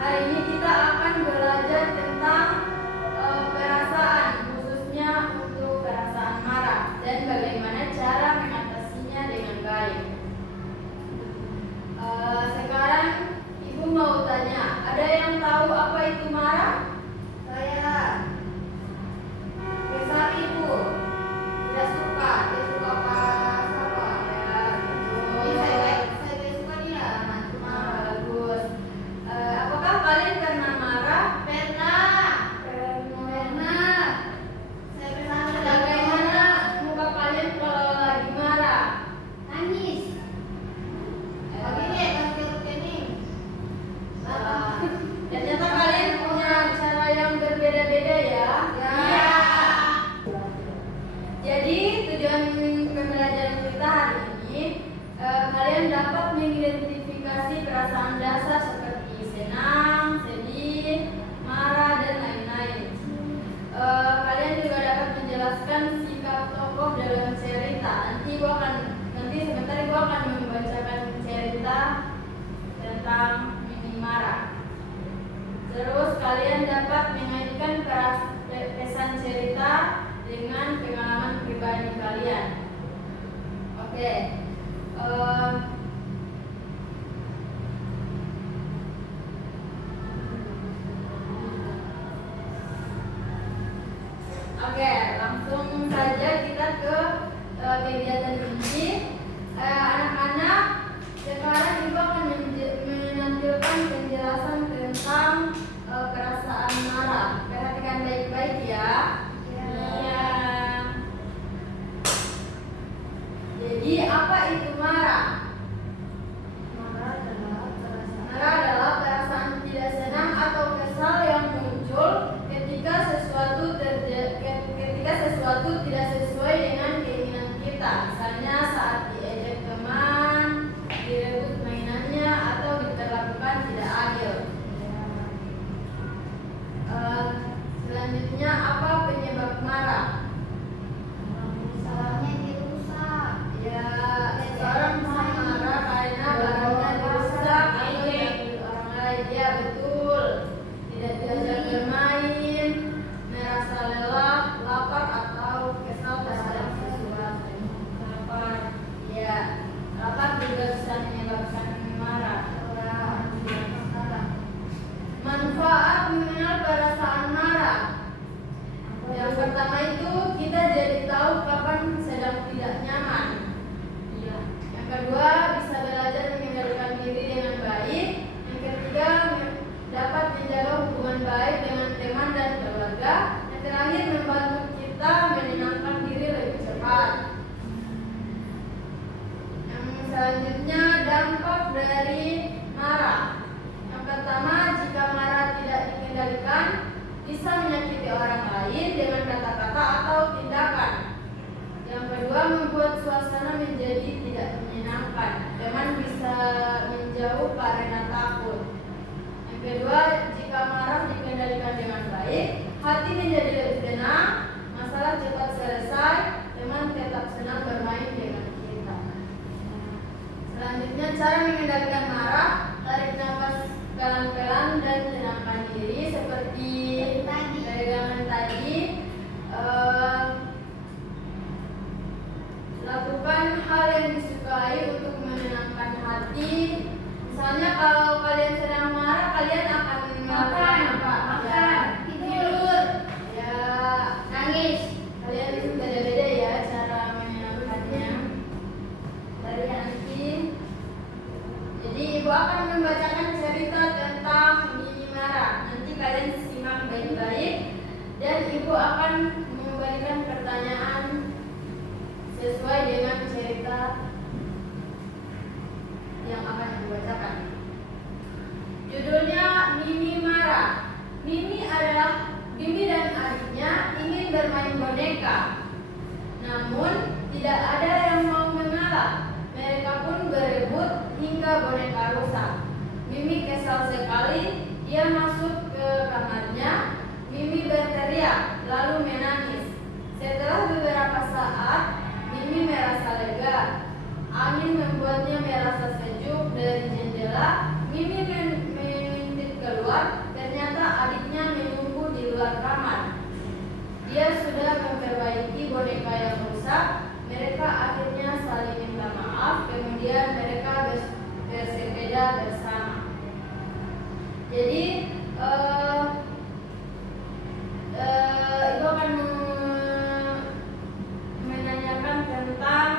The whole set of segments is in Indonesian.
Hari ini kita akan belajar tentang perasaan, khususnya untuk perasaan marah dan bagaimana cara mengatasinya dengan baik. Sekarang Ibu mau tanya, ada yang tahu apa itu marah? Saya besar Ibu tidak suka, dia suka pas apa? Ya, betul. Saya tidak suka dia, cuma Bagus. Apakah kalian pernah marah? pernah. Saya pernah Bagaimana muka kalian kalau lagi marah? nangis. Begini kan kening. Ternyata kalian punya cara yang berbeda-beda ya. Ya. Jadi tujuan pembelajaran kita hari ini, kalian dapat mengidentifikasi perasaan dasar seperti senang, sedih, marah, dan lain-lain. Kalian juga dapat menjelaskan sikap tokoh dalam cerita. Nanti sebentar Ibu akan membacakan cerita tentang Mini marah. Terus kalian dapat mengaitkan pesan cerita dengan pengalaman pribadi kalian. Oke. Oke, langsung saja kita ke kegiatan ini. Anak-anak, sekarang Ibu akan menampilkan penjelasan tentang perasaan marah. Perhatikan baik-baik ya. Iya. Jadi apa itu marah? Marah adalah perasaan tidak senang atau kesal yang muncul ketika sesuatu tidak sesuai dengan keinginan kita. Misalnya saat diejek teman, direbut mainannya, atau diperlakukan tidak adil. Selanjutnya, apa penyebab marah? Salahnya dirusak. Ya, seseorang bisa marah karena barangnya dirusak atau diambil orang lain. Ya, betul. Tidak diajak bermain, merasa lelah, lapar, atau kesal terhadap sesuatu. Lapar. Ya, lapar juga bisa menyebabkan marah. Manfaat mengenal perasaan marah. Yang pertama itu kita jadi tahu kapan sedang tidak nyaman. Yang kedua bisa belajar mengendalikan diri dengan baik. Yang ketiga dapat menjaga hubungan baik dengan teman dan keluarga. Yang terakhir membantu kita menenangkan diri lebih cepat. Yang selanjutnya dampak dari marah. Yang pertama, jika marah tidak dikendalikan, bisa menyakiti orang lain dengan kata-kata atau tindakan. Yang kedua, membuat suasana menjadi tidak menyenangkan. Teman bisa menjauh karena takut. Yang kedua, jika marah dikendalikan dengan baik, hati menjadi lebih tenang, masalah cepat selesai, teman tetap senang bermain dengan kita. Selanjutnya, cara mengendalikan marah, tarik nafas pelan-pelan dan tenangkan diri seperti pegangan tadi. Lakukan hal yang disukai untuk menenangkan hati. Misalnya kalau kalian sedang marah, kalian akan melakukan apa? Makan, Tidur, ya, nangis. Kalian beda-beda ya cara menenangkannya. Dari nanti. Jadi Ibu akan membacakan cerita tentang Mini marah. Nanti kalian simak baik-baik dan Ibu akan memberikan pertanyaan sesuai dengan cerita yang akan Ibu bacakan. Judulnya Mini marah. Mini dan adiknya ingin bermain boneka. Namun tidak ada yang mau mengalah. Mereka pun berebut hingga boneka rusak. Mimi kesal sekali. Dia masuk ke kamarnya. Mimi berteriak lalu menangis. Setelah beberapa saat, Mimi merasa lega. Angin membuatnya merasa sejuk dari jendela. Mimi mengintip keluar keluar, ternyata adiknya menunggu di luar kamar. Dia sudah memperbaiki boneka yang rusak. Mereka akhirnya saling minta maaf, kemudian mereka bersepeda bersama. Jadi Ibu akan menanyakan tentang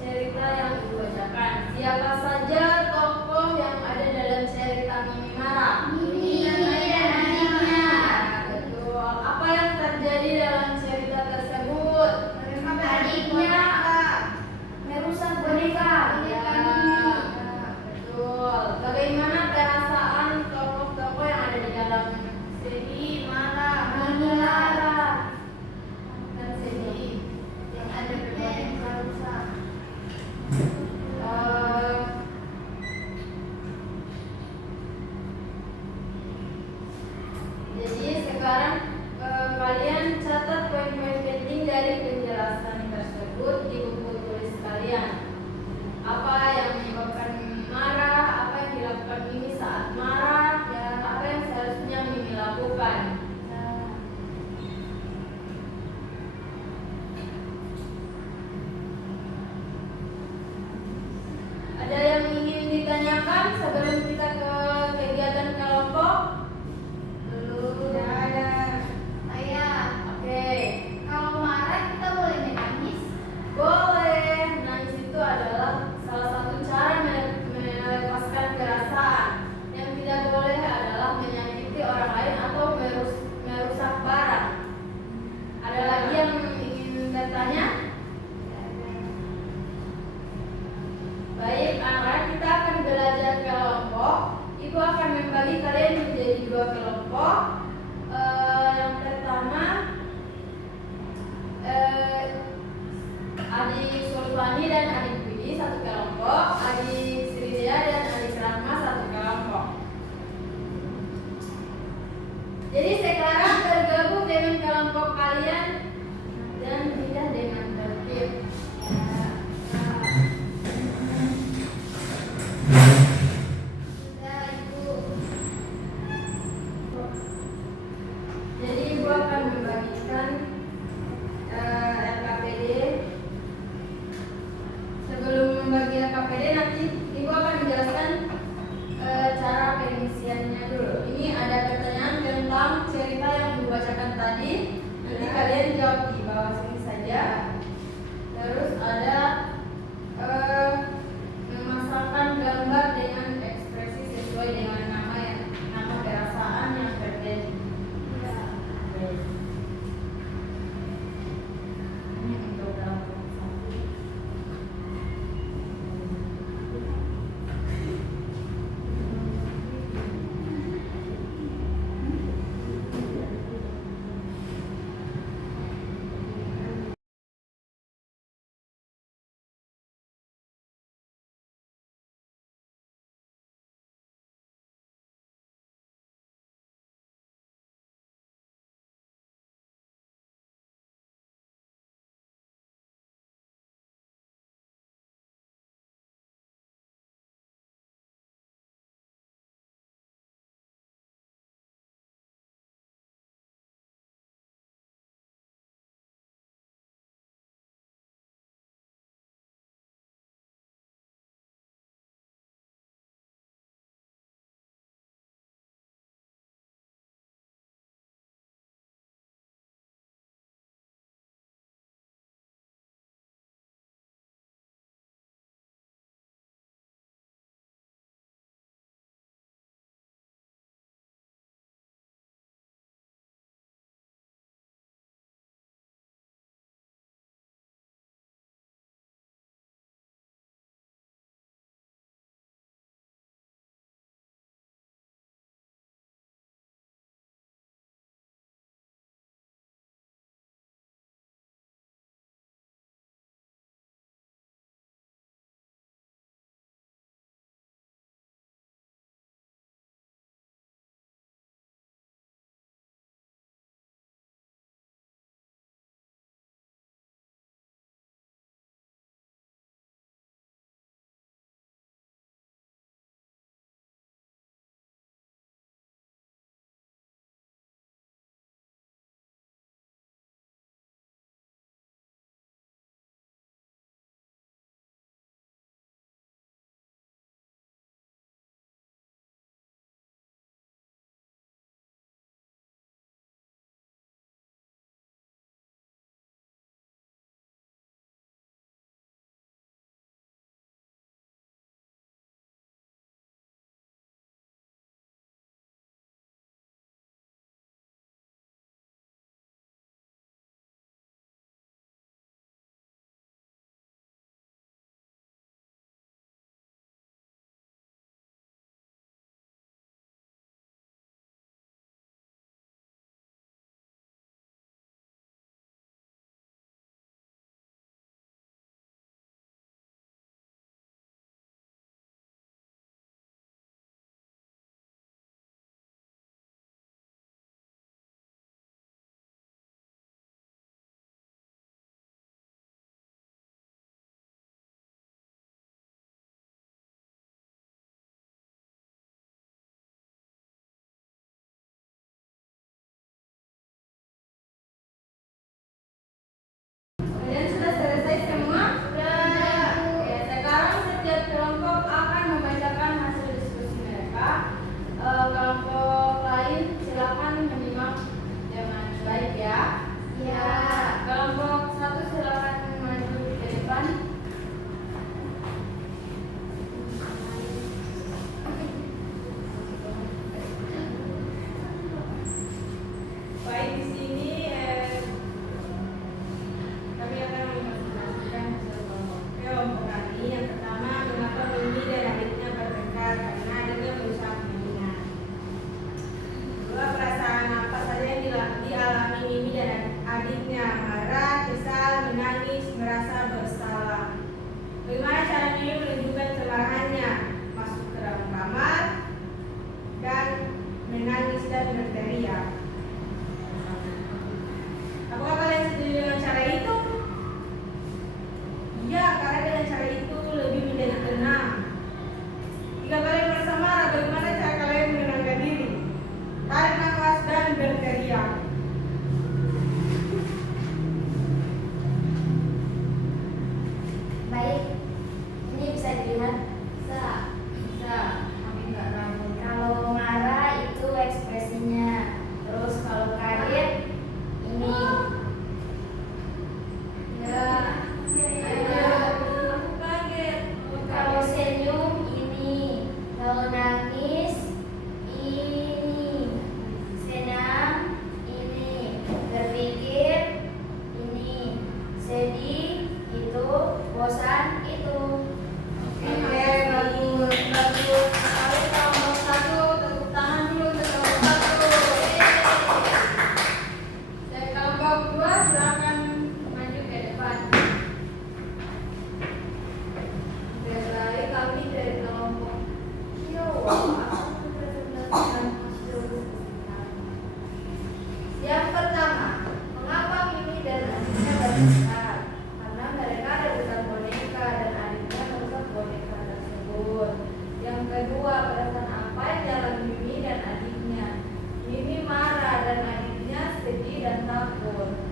cerita yang dibacakan. Siapa saja tokoh yang ada dalam cerita Mimi Marah? Mimi dan adiknya. Betul. Apa yang terjadi dalam cerita tersebut? Adiknya merusak boneka. Ya, betul. Bagaimana perasaan tokoh-tokoh yang ada di dalam? Sedih, marah, Marah. dan sedih. Yang ada boneka rusak. Jadi sekarang kalian catat poin-poin penting dari penjelasan tersebut di buku tulis kalian. Apa yang menyebabkan Mimi marah, apa yang dilakukan Mimi saat marah, apa yang seharusnya Mimi lakukan. Ada yang ingin ditanyakan sebelum kita ke kegiatan kelompok? Tidak ada. Ayah, Oke. kalau marah kita boleh menangis? Boleh. Menangis itu adalah salah satu cara melepaskan perasaan. Yang tidak boleh adalah menyakiti orang lain atau merusak barang. Ada lagi yang ingin bertanya? Baik, anak-anak, kita akan belajar kelompok. Ibu akan membagi kalian menjadi 2 kelompok. Yang pertama, adik Sulfani dan adik Budi 1 kelompok, adik Sridea dan adik Rahma 1 kelompok. Jadi sekarang bergabung dengan kelompok kalian dan pindah dengan tertib. Sudah, Ibu. Jadi Ibu akan membagikan LKPD. Sebelum membagi LKPD nanti Ibu akan menjelaskan cara pengisiannya dulu. Ini ada pertanyaan tentang cerita yang dibacakan tadi. Nanti kalian adiknya marah, kesal, menangis, merasa bersalah. Bagaimana cara Mimi menunjukkan kemarahannya? Masuk ke dalam kamar dan menangis dan berteriak. Apakah kalian setuju dengan cara itu? Iya, karena dengan cara itu lebih menjadi tenang. Jika kalian merasa marah, bagaimana cara kalian menenangkan diri? Tarik nafas dan berteriak. Baik, ini bisa dilihat. Bisa, tapi nggak rambut. Kalau marah itu ekspresinya. Terus kalau kaget ini. Ya, aku kaget. Kalau senyum ini. Kalau nangis ini. Senang ini. Berpikir ini. Sedih itu. Bosan itu. Oke, bagus, bagus. Sekali kelompok satu, tepuk tangan dulu untuk kelompok satu. Dari kelompok dua silakan maju ke depan. Mulai kami dari kelompok Kiowa. Yang pertama, mengapa Mimi dan adiknya bertengkar? Karena mereka rebutan boneka dan adiknya merusak boneka tersebut. Yang kedua, perasaan apa yang dialami Mimi dan adiknya? Mimi marah dan adiknya sedih dan takut.